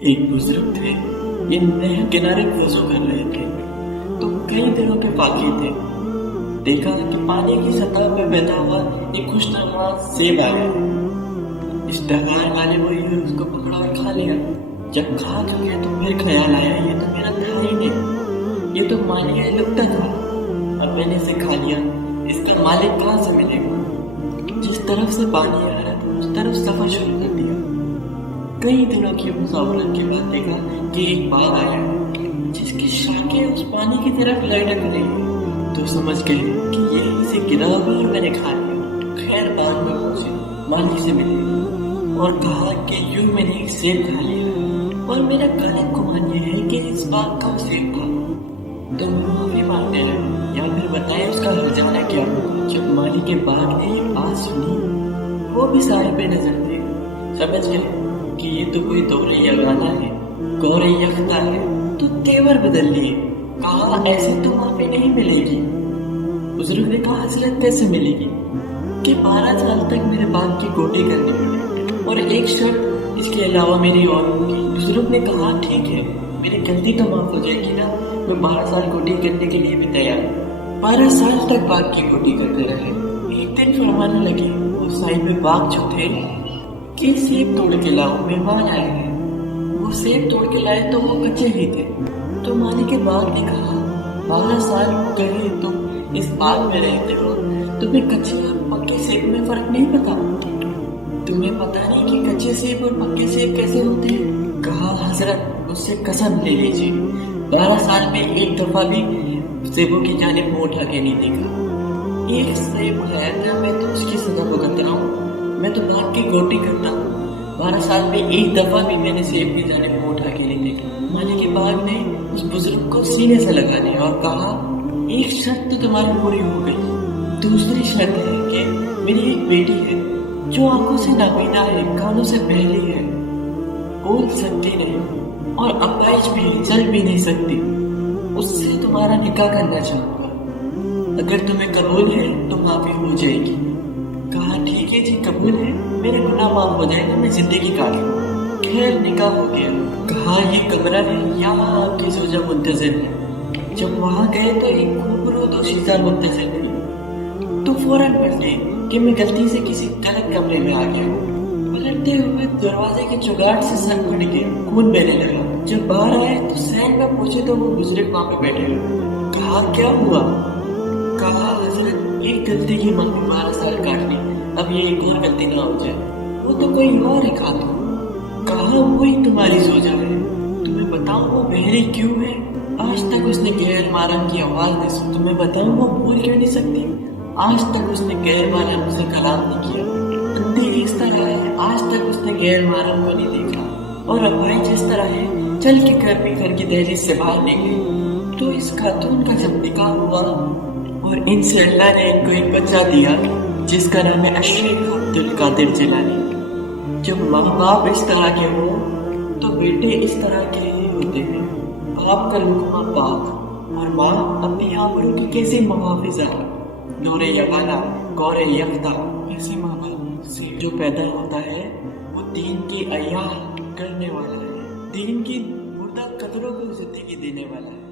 एक बुजुर्ग थे। ये नहर किनारे वजू कर रहे थे तो कई दिनों के बाकी थे। देखा कि पानी की सतह पर बहता हुआ एक खुशनुमा सेब आया। इस डकार वाले वो ये उसको पकड़ा और खा लिया। जब खा चुके तो फिर ख्याल आया, ये तो मेरा था ही नहीं, ये तो मालिक ही लगता था। अब मैंने इसे खा लिया, इसका मालिक कहाँ से मिलेगा। जिस तरफ से पानी आ रहा था उस तरफ सफर शुरू कर दिया। कई दिनों की मुसाफरत के बाद देखा कि एक बाघ आया जिसकी शाखें उस पानी की तरफ लटक रही। तो समझ गए कि ये इसे गिरा हुआ और मैंने खा लिया। खैर बाद में मुझे मालिक से मिले और कहा कि यूं मैंने एक सेब खा लिया और मेरा गलत गुमान ये है कि इस बाघ का सेब था। तो माफी मांगते हैं या फिर बताएं उसका हर्जाना क्या हुआ। जब मालिक के बाघ ने ये बात सुनी वो भी साहिब पे नजर थे। समझ गए कि ये तो कोई दोहरैया गाना है, गौरे यख्ता है। तो तेवर बदल लिए, कहा ऐसे तो माफी नहीं मिलेगी। बुजुर्ग ने कहा हजरत कैसे मिलेगी कि 12 साल तक मेरे बाप की गोटी करनी पड़ी और एक शर्त इसके अलावा मेरी और होगी। बुजुर्ग ने कहा ठीक है, मेरी गलती तो माफ हो जाएगी ना, मैं 12 साल गोटी करने के लिए भी तैयार। 12 साल तक बाप की गोटी करते रहे। एक दिन फरमाने लगे वो साइड में बाघ जो थे कि सेब तोड़ के लाओ, मेहमान आए हैं। वो सेब तोड़ के लाए तो वो कच्चे ही थे। तो मालिक के बाघ ने कहा 12 साल हो गए तुम इस बाग में रहते हो, तुम्हें कच्चे और पक्के सेब में फर्क नहीं पता। तुम्हें पता नहीं कि कच्चे सेब और पक्के सेब कैसे होते हैं। कहा हजरत मुझसे कसम ले लीजिए 12 साल में एक दफा भी सेबों की जानिब मुंह उठा के नहीं देखा। एक सेब है ना, मैं तो उसकी सजा भुगत रहा हूँ, मैं तो बाघ की गोटी करता हूँ। 12 साल में एक दफा भी मैंने सेब की जानिब मुंह उठा के नहीं देखा। मालिक के बाघ ने उस बुजुर्ग को सीने से लगा लिया और कहा एक शर्त तो तुम्हारी पूरी हो गई, दूसरी शर्त है कि मेरी एक बेटी है जो आंखों से नाबीना है, कानों से बहरी है, बोल सकती नहीं और अपाहिज भी, चल भी नहीं सकती। उससे तुम्हारा निकाह करना चाहूंगा, अगर तुम्हें कबूल है तो माफी हो जाएगी। कहा ठीक है जी कबूल है, मेरे गुनाह माफ हो जाएगा, मैं जिंदगी काट लूँ। खैर निकाह हो गया। कहा ये कमरा है, यहाँ आपकी जोजा मुंतजिर है। जब वहाँ गए तो एक खूबसूरत और शीशा मुंतजिर थी। तो फौरन पलटे कि मैं गलती से किसी गलत कमरे में आ गया। पलटते हुए दरवाजे के चुगाट से सर फट गया, खून बहने लगा। जब बाहर आए तो सैन में पूछे तो वो बुजुर्ग वहाँ पे बैठे। कहा क्या हुआ। कहा हजरत एक गलती की माफी 12 साल काट ली, अब ये एक और गलती ना हो जाए। वो तो कोई और है खातून। कहा वही तुम्हारी सोचा है, तुम्हें बताऊं वो बहरी क्यों है। आज तक उसने गैर मारम की आवाज नहीं सुनी। तुम्हें बताऊं वो बोल क्यों नहीं सकती। आज तक उसने गैर मारम से कलाम नहीं किया। अंधी इस तरह है, आज तक उसने गैर मारम को नहीं देखा। और अपाई जिस तरह है, चल के घर की दहलीज से बाहर नहीं गई। तो इस खातून का जब निकाह हुआ और इनसे अल्लाह ने इनको एक बच्चा दिया जिसका नाम है अशरफ अब्दुल कादिर जिलानी। जब माँ बाप इस तरह के हो तो बेटे इस तरह के ही होते हैं। बाप का लुकमा पाक और माँ अपनी आबरू की कैसी मुहाफिजा, नूरे यगाना गौरे यफ्ता। ऐसे माँ बाप से जो पैदा होता है वो दीन की अय्याह करने वाला है, दीन की मुर्दा कदरों को जिंदगी देने वाला है।